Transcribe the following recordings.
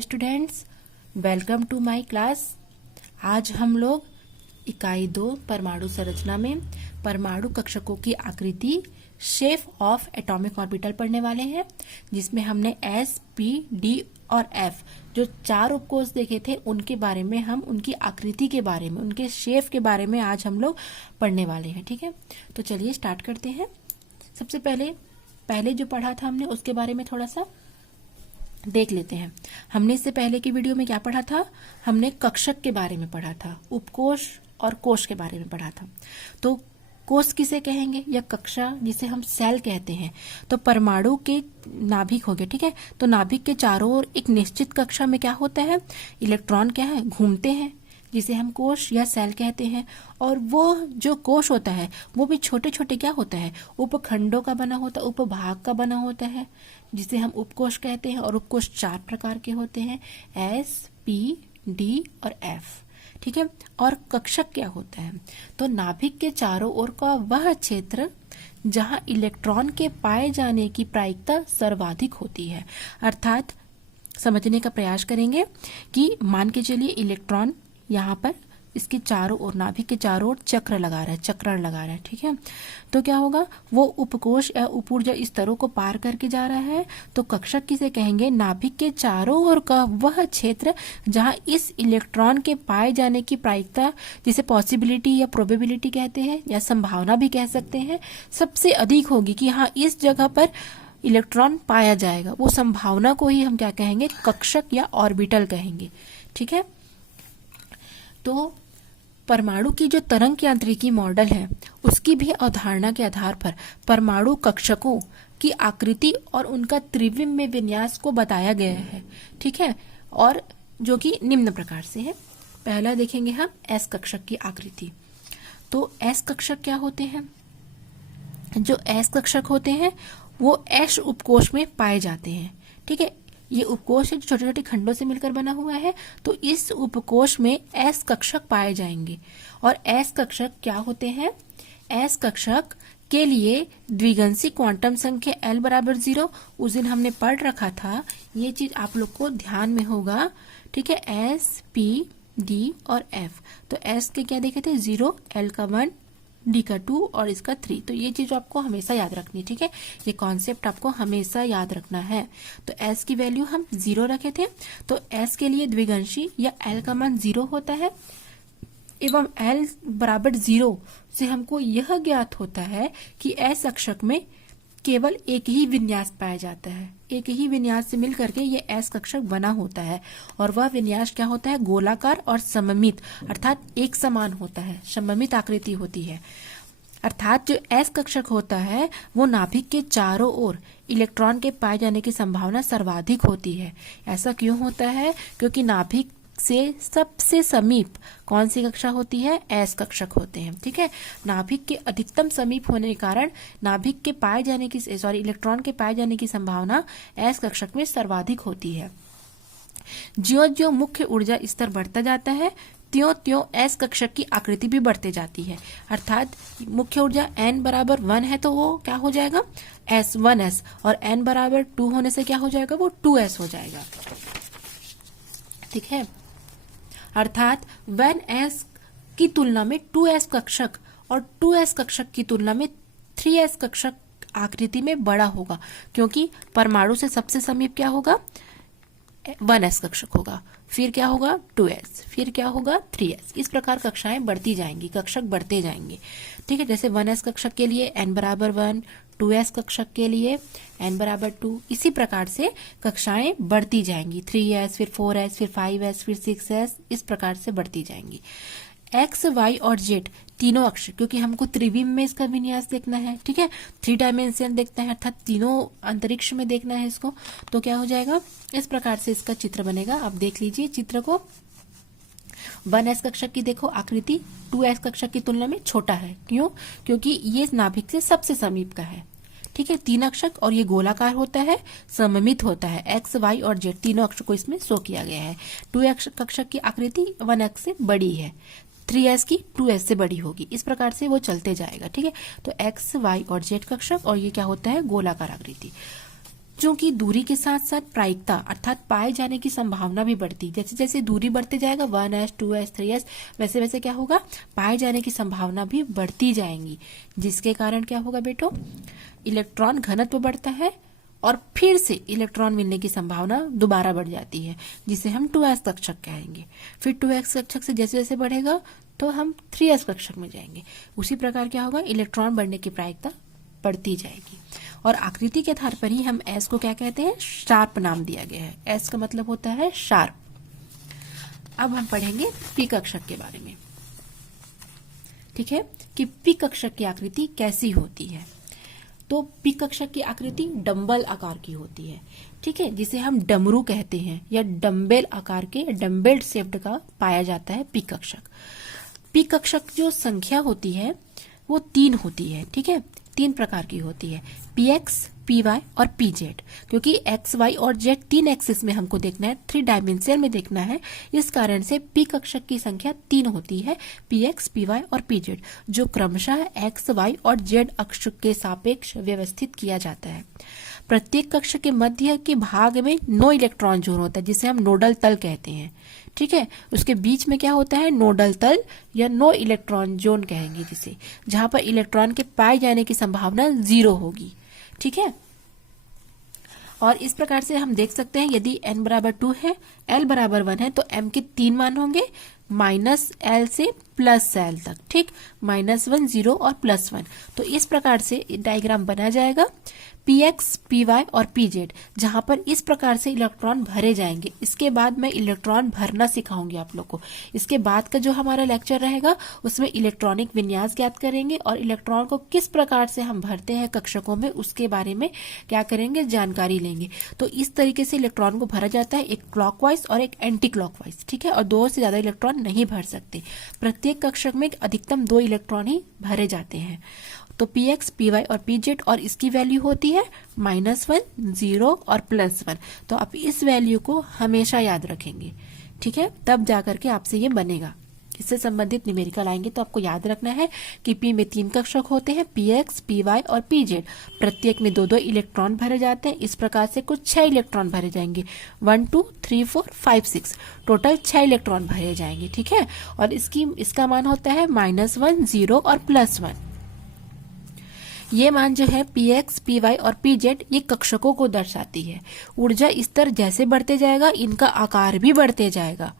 Students, welcome to my class. आज हम लोग इकाई 2 परमाणु संरचना में परमाणु कक्षकों की आकृति, शेप ऑफ एटॉमिक ऑर्बिटल पढ़ने वाले हैं, जिसमें हमने एस, पी, डी और एफ जो 4 उपकोष देखे थे उनके बारे में, हम उनकी आकृति के बारे में, उनके शेप के बारे में आज हम लोग पढ़ने वाले हैं। ठीक है, तो चलिए स्टार्ट करते हैं। सबसे पहले जो पढ़ा था हमने उसके बारे में थोड़ा सा देख लेते हैं। हमने इससे पहले की वीडियो में क्या पढ़ा था? हमने कक्षक के बारे में पढ़ा था, उपकोष और कोष के बारे में पढ़ा था। तो कोष किसे कहेंगे या कक्षा जिसे हम सेल कहते हैं, तो परमाणु के नाभिक हो गए। ठीक है, तो नाभिक के चारों ओर एक निश्चित कक्षा में क्या होता है, इलेक्ट्रॉन क्या है, घूमते हैं, जिसे हम कोष या सेल कहते हैं। और वो जो कोष होता है वो भी छोटे छोटे क्या होता है, उपखंडों का बना होता है, उपभाग का बना होता है, जिसे हम उपकोष कहते हैं। और उपकोष 4 प्रकार के होते हैं, एस, पी, डी और एफ। ठीक है, और कक्षक क्या होता है, तो नाभिक के चारों ओर का वह क्षेत्र जहां इलेक्ट्रॉन के पाए जाने की प्रायिकता सर्वाधिक होती है। अर्थात समझने का प्रयास करेंगे कि मान के चलिए इलेक्ट्रॉन यहाँ पर इसके चारों ओर, नाभिक के चारों ओर चक्रण लगा रहा है। ठीक है, तो क्या होगा, वो उपकोष या उपऊर्जा स्तरों को पार करके जा रहा है। तो कक्षक किसे कहेंगे, नाभिक के चारों ओर का वह क्षेत्र जहां इस इलेक्ट्रॉन के पाए जाने की प्रायिकता, जिसे पॉसिबिलिटी या प्रोबेबिलिटी कहते हैं या संभावना भी कह सकते हैं, सबसे अधिक होगी कि हाँ इस जगह पर इलेक्ट्रॉन पाया जाएगा। वो संभावना को ही हम क्या कहेंगे, कक्षक या ऑर्बिटल कहेंगे। ठीक है, तो परमाणु की जो तरंग यांत्रिकी मॉडल है उसकी भी अवधारणा के आधार पर परमाणु कक्षकों की आकृति और उनका त्रिविम विन्यास को बताया गया है। ठीक है, और जो कि निम्न प्रकार से है। पहला देखेंगे हम एस कक्षक की आकृति। तो एस कक्षक क्या होते हैं? जो एस कक्षक होते हैं वो एस उपकोष में पाए जाते हैं। ठीक है, ये उपकोष है जो छोटे छोटे खंडों से मिलकर बना हुआ है। तो इस उपकोष में एस कक्षक पाए जाएंगे। और एस कक्षक क्या होते हैं? एस कक्षक के लिए द्विगंशी क्वांटम संख्या L बराबर 0 उस दिन हमने पढ़ रखा था, ये चीज आप लोग को ध्यान में होगा। ठीक है, एस, पी, डी और एफ। तो एस के क्या देखे थे, 0, L का 1, डी का 2 और इसका 3। तो ये चीज आपको हमेशा याद रखनी। ठीक है, ये कॉन्सेप्ट आपको हमेशा याद रखना है। तो एस की वैल्यू हम 0 रखे थे। तो एस के लिए द्विगंशी या एल का मान 0 होता है एवं एल बराबर 0 से हमको यह ज्ञात होता है कि एस कक्षक में केवल एक ही विन्यास पाया जाता है। एक ही विन्यास से मिलकर के ये एस कक्षक बना होता है। और वह विन्यास क्या होता है, गोलाकार और सममित, अर्थात एक समान होता है, सममित आकृति होती है। अर्थात जो एस कक्षक होता है वो नाभिक के चारों ओर इलेक्ट्रॉन के पाए जाने की संभावना सर्वाधिक होती है। ऐसा क्यों होता है? क्योंकि नाभिक से सबसे समीप कौन सी कक्षा होती है, एस कक्षक होते हैं। ठीक है, नाभिक के अधिकतम समीप होने के कारण नाभिक के पाए जाने की इलेक्ट्रॉन के पाए जाने की संभावना एस कक्षक में सर्वाधिक होती है। ज्यों-ज्यों मुख्य ऊर्जा स्तर बढ़ता जाता है त्यों-त्यों एस कक्षक की आकृति भी बढ़ते जाती है। अर्थात मुख्य ऊर्जा n बराबर 1 है तो वो क्या हो जाएगा, S 1s, और n बराबर 2 होने से क्या हो जाएगा, वो 2s हो जाएगा। ठीक है, अर्थात 1s की तुलना में 2s कक्षक और 2s कक्षक की तुलना में 3s कक्षक आकृति में बड़ा होगा, क्योंकि परमाणु से सबसे समीप क्या होगा, 1s कक्षक होगा, फिर क्या होगा 2s, फिर क्या होगा 3s। इस प्रकार कक्षाएं बढ़ती जाएंगी, कक्षक बढ़ते जाएंगे। ठीक है, जैसे 1s कक्षक के लिए n बराबर 1, 2s कक्षक के लिए n बराबर 2, इसी प्रकार से कक्षाएं बढ़ती जाएंगी। 3s, फिर 4s, फिर 5s, फिर 6s, इस प्रकार से बढ़ती जाएंगी। x, y और z तीनों अक्ष, क्योंकि हमको त्रिविम में इसका विन्यास देखना है। ठीक है, 3 डायमेंशन देखना है, अर्थात तीनों अंतरिक्ष में देखना है इसको। तो क्या हो जाएगा, इस प्रकार से इसका चित्र बनेगा। आप देख लीजिए चित्र को। 1s कक्षक की देखो आकृति 2s कक्षक की तुलना में छोटा है। क्यों? क्योंकि ये नाभिक से सबसे समीप का है। ठीक है, 3 अक्षक और ये गोलाकार होता है, सममित होता है। एक्स, वाई और जेड तीनों अक्ष को इसमें शो किया गया है। 2s कक्षक की आकृति 1s से बड़ी है, 3s की 2s से बड़ी होगी। इस प्रकार से वो चलते जाएगा। ठीक है, तो x, y और z कक्षक, और ये क्या होता है, गोलाकार आकृति। क्योंकि दूरी के साथ साथ प्रायिकता अर्थात पाए जाने की संभावना भी बढ़ती, जैसे जैसे दूरी बढ़ते जाएगा 1s 2s 3s वैसे वैसे क्या होगा, पाए जाने की संभावना भी बढ़ती जाएंगी, जिसके कारण क्या होगा बेटो, इलेक्ट्रॉन घनत्व बढ़ता है और फिर से इलेक्ट्रॉन मिलने की संभावना दोबारा बढ़ जाती है, जिसे हम 2s कक्षक कहेंगे। फिर 2s कक्षक से जैसे जैसे बढ़ेगा तो हम 3s कक्षक में जाएंगे। उसी प्रकार क्या होगा, इलेक्ट्रॉन बढ़ने की प्रायिकता बढ़ती जाएगी। और आकृति के आधार पर ही हम s को क्या कहते हैं, शार्प नाम दिया गया है। s का मतलब होता है शार्प। अब हम पढ़ेंगे पी कक्षक के बारे में, ठीक है, कि पी कक्षक की आकृति कैसी होती है। तो पी कक्षक की आकृति डंबल आकार की होती है, ठीक है, जिसे हम डमरू कहते हैं, या डम्बेल आकार के डम्बेल शेप्ड का पाया जाता है पी कक्षक। पी कक्षक जो संख्या होती है वो 3 होती है, ठीक है, 3 प्रकार की होती है, px, py और pz। क्योंकि x, y और z 3 एक्सिस में हमको देखना है, 3 डायमेंशन में देखना है, इस कारण से p कक्षक की संख्या 3 होती है, px, py और pz, जो क्रमशः x, y और z अक्ष के सापेक्ष व्यवस्थित किया जाता है। प्रत्येक कक्ष के मध्य के भाग में नो इलेक्ट्रॉन जोन होता है, जिसे हम नोडल तल कहते हैं, ठीक है। उसके बीच में क्या होता है, नोडल तल या नो इलेक्ट्रॉन जोन कहेंगे जिसे, जहां पर इलेक्ट्रॉन के पाए जाने की संभावना 0 होगी, ठीक है। और इस प्रकार से हम देख सकते हैं, यदि n बराबर 2 है, l बराबर 1 है, तो m के 3 मान होंगे, -l से +l तक, ठीक, -1 0 और +1। तो इस प्रकार से डायग्राम बना जाएगा px, py और pz, जहां पर इस प्रकार से इलेक्ट्रॉन भरे जाएंगे। इसके बाद मैं इलेक्ट्रॉन भरना सिखाऊंगी आप लोग को। इसके बाद का जो हमारा लेक्चर रहेगा उसमें इलेक्ट्रॉनिक विन्यास ज्ञात करेंगे और इलेक्ट्रॉन को किस प्रकार से हम भरते हैं कक्षकों में, उसके बारे में क्या करेंगे, जानकारी लेंगे। तो इस तरीके से इलेक्ट्रॉन को भरा जाता है, एक क्लॉकवाइज और एक एंटी क्लॉकवाइज, ठीक है, और 2 से ज्यादा इलेक्ट्रॉन नहीं भर सकते। प्रत्येक कक्षक में अधिकतम 2 इलेक्ट्रॉन ही भरे जाते हैं। तो px, py और pz, और इसकी वैल्यू होती है -1 0 और +1। तो आप इस वैल्यू को हमेशा याद रखेंगे, ठीक है, तब जाकर के आपसे ये बनेगा। इससे संबंधित न्यूमेरिकल आएंगे तो आपको याद रखना है कि p में 3 कक्षक होते हैं, px, py और pz, प्रत्येक में 2-2 इलेक्ट्रॉन भरे जाते हैं। इस प्रकार से कुछ 6 इलेक्ट्रॉन भरे जाएंगे, 1 2 3 4 5 6, टोटल 6 इलेक्ट्रॉन भरे जाएंगे, ठीक है। और इसका मान होता है -1 0 और +1। ये मान जो है px, py और pz, ये कक्षकों को दर्शाती है। ऊर्जा स्तर जैसे बढ़ते जाएगा इनका आकार भी बढ़ते जाएगा,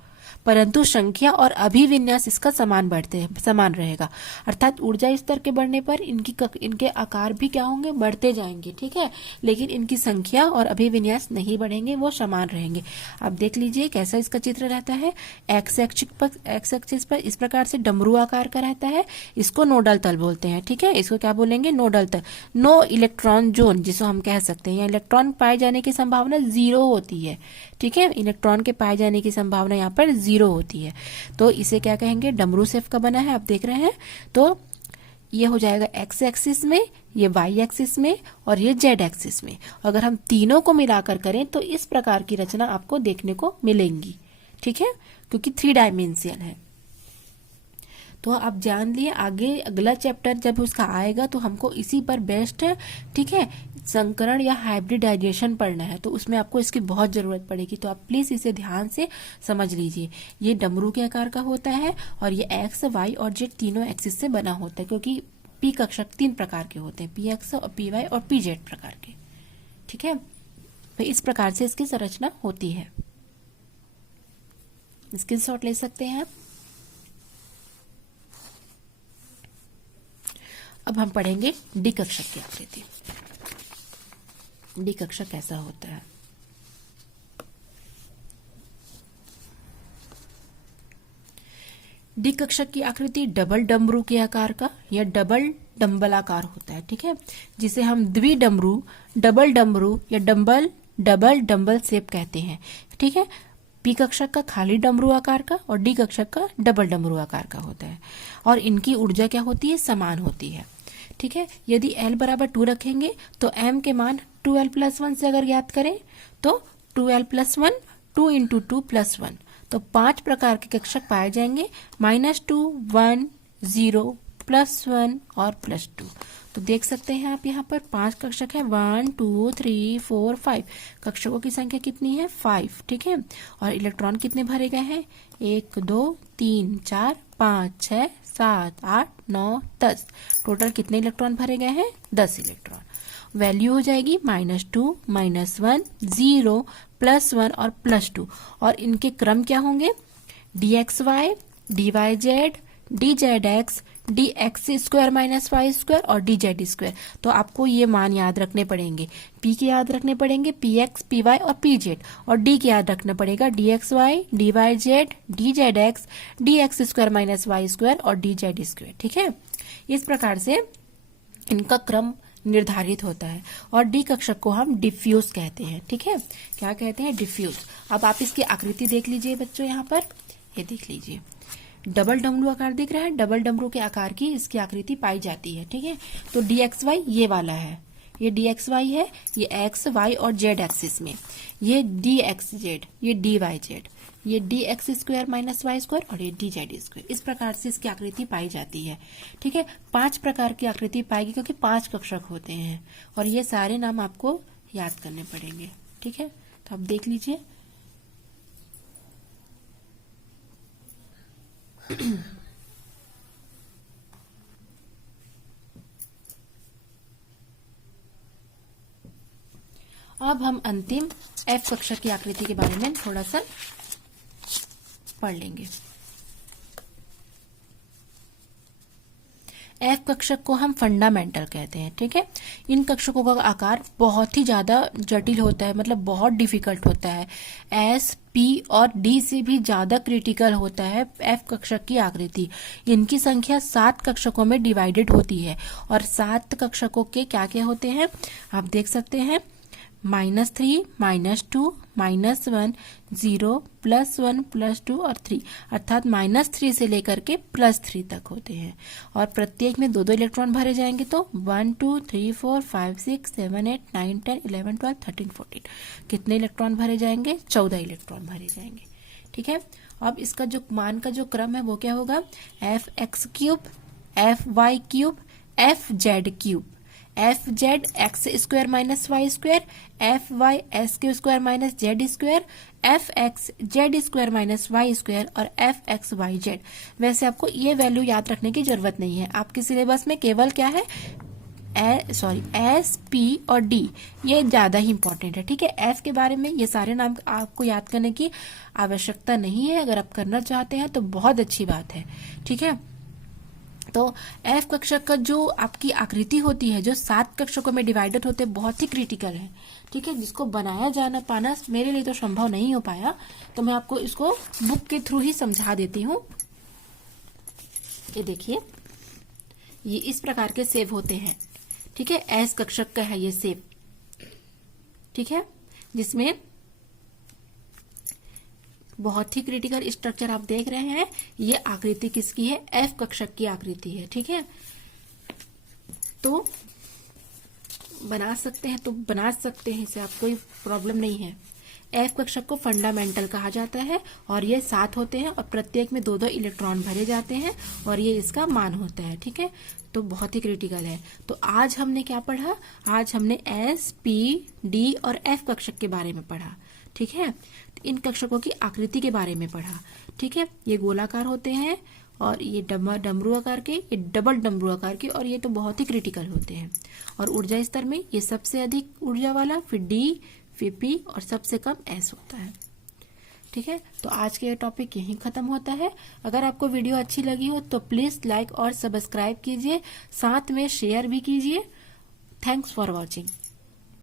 परंतु संख्या और अभिविन्यास इसका समान रहेगा। अर्थात ऊर्जा स्तर के बढ़ने पर इनके आकार भी क्या होंगे, बढ़ते जाएंगे, ठीक है, लेकिन इनकी संख्या और अभिविन्यास नहीं बढ़ेंगे, वो समान रहेंगे। आप देख लीजिए कैसा इसका चित्र रहता है। एक्स एक्सिस पर इस प्रकार से डमरू आकार का रहता है, इसको नोडल तल बोलते हैं, ठीक है, इसको क्या बोलेंगे, नोडल तल। नो इलेक्ट्रॉन जोन जिसको हम कह सकते हैं, इलेक्ट्रॉन पाए जाने की संभावना 0 होती है, ठीक है, इलेक्ट्रॉन के पाए जाने की संभावना यहाँ पर 0 होती है। तो इसे क्या कहेंगे, डमरू शेप का बना है, आप देख रहे हैं। तो ये हो जाएगा एक्स एक्सिस में, ये वाई एक्सिस में और ये जेड एक्सिस में। अगर हम तीनों को मिलाकर करें तो इस प्रकार की रचना आपको देखने को मिलेंगी, ठीक है, क्योंकि 3 डायमेंशन है। तो आप जान लिए, आगे अगला चैप्टर जब उसका आएगा तो हमको इसी पर बेस्ट, ठीक है, संकरण या हाइब्रिडाइजेशन पढ़ना है, तो उसमें आपको इसकी बहुत जरूरत पड़ेगी। तो आप प्लीज इसे ध्यान से समझ लीजिए। ये डमरू के आकार का होता है और ये एक्स, वाई और जेड तीनों एक्सिस से बना होता है, क्योंकि पी कक्षक 3 प्रकार के होते हैं, पी एक्स और पी वाई और पी जेड प्रकार के, ठीक है। तो इस प्रकार से इसकी संरचना होती है। स्क्रीनशॉट ले सकते हैं आप। अब हम पढ़ेंगे डी कक्षक की आकृति। डी कक्षक कैसा होता है। डी कक्षक की आकृति डबल डमरू के आकार का या डबल डंबल आकार होता है, ठीक है, जिसे हम द्विडमरू, डबल डमरू या डबल डंबल शेप कहते हैं, ठीक है। पी कक्षक का खाली डमरू आकार का और डी कक्षक का डबल डमरू आकार का होता है, और इनकी ऊर्जा क्या होती है, समान होती है, ठीक है। यदि L बराबर 2 रखेंगे तो M के मान 2L + 1 से अगर ज्ञात करें तो 2L + 1 2 × 2 + 1, तो 5 प्रकार के कक्षक पाए जाएंगे, -2 1 0 +1 और +2। तो देख सकते हैं आप यहाँ पर 5 कक्षक है, 1 2 3 4 5। कक्षकों की संख्या कितनी है? 5, ठीक है। और इलेक्ट्रॉन कितने भरे गए हैं? 1 2 3 4 5 6 7 8 9 10। टोटल कितने इलेक्ट्रॉन भरे गए हैं? 10 इलेक्ट्रॉन। वैल्यू हो जाएगी -2 -1 0 +1 और +2। और इनके क्रम क्या होंगे? dxy dyz dzx dx² -y² और dz²। तो आपको ये मान याद रखने पड़ेंगे। p के याद रखने पड़ेंगे px py और pz, और d के याद रखना पड़ेगा dxy dyz dzx dx² -y² और dz², ठीक है। इस प्रकार से इनका क्रम निर्धारित होता है। और डी कक्षक को हम डिफ्यूज कहते हैं, ठीक है। क्या कहते हैं? डिफ्यूज। अब आप इसकी आकृति देख लीजिए बच्चों, यहाँ पर ये देख लीजिए, डबल डमरू आकार दिख रहा है। डबल डमरू के आकार की इसकी आकृति पाई जाती है, ठीक है। तो dxy ये वाला है, ये dxy है, ये x y और z एक्सिस में, ये dxz, ये dyz, ये dx² -y² और ये dz²। इस प्रकार से इसकी आकृति पाई जाती है, ठीक है। 5 प्रकार की आकृति पाएगी क्योंकि 5 कक्षक होते हैं, और ये सारे नाम आपको याद करने पड़ेंगे, ठीक है। तो आप देख लीजिए। अब हम अंतिम F कक्षक की आकृति के बारे में थोड़ा सा पढ़ लेंगे। F कक्षक को हम फंडामेंटल कहते हैं, ठीक है। इन कक्षकों का आकार बहुत ही ज्यादा जटिल होता है, मतलब बहुत डिफिकल्ट होता है। S, P और D से भी ज्यादा क्रिटिकल होता है F कक्षक की आकृति। इनकी संख्या 7 कक्षकों में डिवाइडेड होती है, और 7 कक्षकों के क्या क्या होते हैं आप देख सकते हैं। -3 -2 -1 0 +1 +2 और 3, अर्थात -3 से लेकर के +3 तक होते हैं। और प्रत्येक में 2 इलेक्ट्रॉन भरे जाएंगे, तो 1 2 3 4 5 6 7 8 9 10 11 12 13 14। कितने इलेक्ट्रॉन भरे जाएंगे? 14 इलेक्ट्रॉन भरे जाएंगे, ठीक है। अब इसका जो मान का जो क्रम है वो क्या होगा? fx³ fy³ fz³। fz x² -y², fy s² -z², fx z² -y² और fxyz। वैसे आपको ये वैल्यू याद रखने की जरूरत नहीं है, आपके सिलेबस में केवल क्या है, एस, पी और डी, ये ज्यादा ही इंपॉर्टेंट है, ठीक है। एफ के बारे में ये सारे नाम आपको याद करने की आवश्यकता नहीं है। अगर आप करना चाहते हैं तो बहुत अच्छी बात है, ठीक है। तो एफ कक्षक का जो आपकी आकृति होती है, जो 7 कक्षकों में डिवाइडेड होते हैं, बहुत ही क्रिटिकल है, ठीक है। जिसको बनाया जाना पाना मेरे लिए तो संभव नहीं हो पाया, तो मैं आपको इसको बुक के थ्रू ही समझा देती हूँ। ये देखिए, ये इस प्रकार के सेव होते हैं, ठीक है। एस कक्षक का है ये सेव, ठीक है, जिसमें बहुत ही क्रिटिकल स्ट्रक्चर आप देख रहे हैं। ये आकृति किसकी है? एफ कक्षक की आकृति है, ठीक है। तो बना सकते हैं तो बना सकते हैं, इसे आप कोई प्रॉब्लम नहीं है। एफ कक्षक को फंडामेंटल कहा जाता है, और ये 7 होते हैं, और प्रत्येक में 2 इलेक्ट्रॉन भरे जाते हैं, और ये इसका मान होता है, ठीक है। तो बहुत ही क्रिटिकल है। तो आज हमने क्या पढ़ा? आज हमने एस, पी, डी और एफ कक्षक के बारे में पढ़ा, ठीक है। इन कक्षकों की आकृति के बारे में पढ़ा, ठीक है। ये गोलाकार होते हैं, और ये डमरू आकार के, ये डबल डमरू आकार के, और ये तो बहुत ही क्रिटिकल होते हैं। और ऊर्जा स्तर में ये सबसे अधिक ऊर्जा वाला, फिर डी, फिर पी, और सबसे कम एस होता है, ठीक है। तो आज के टॉपिक यहीं खत्म होता है। अगर आपको वीडियो अच्छी लगी हो तो प्लीज लाइक और सब्सक्राइब कीजिए, साथ में शेयर भी कीजिए। Thanks for watching.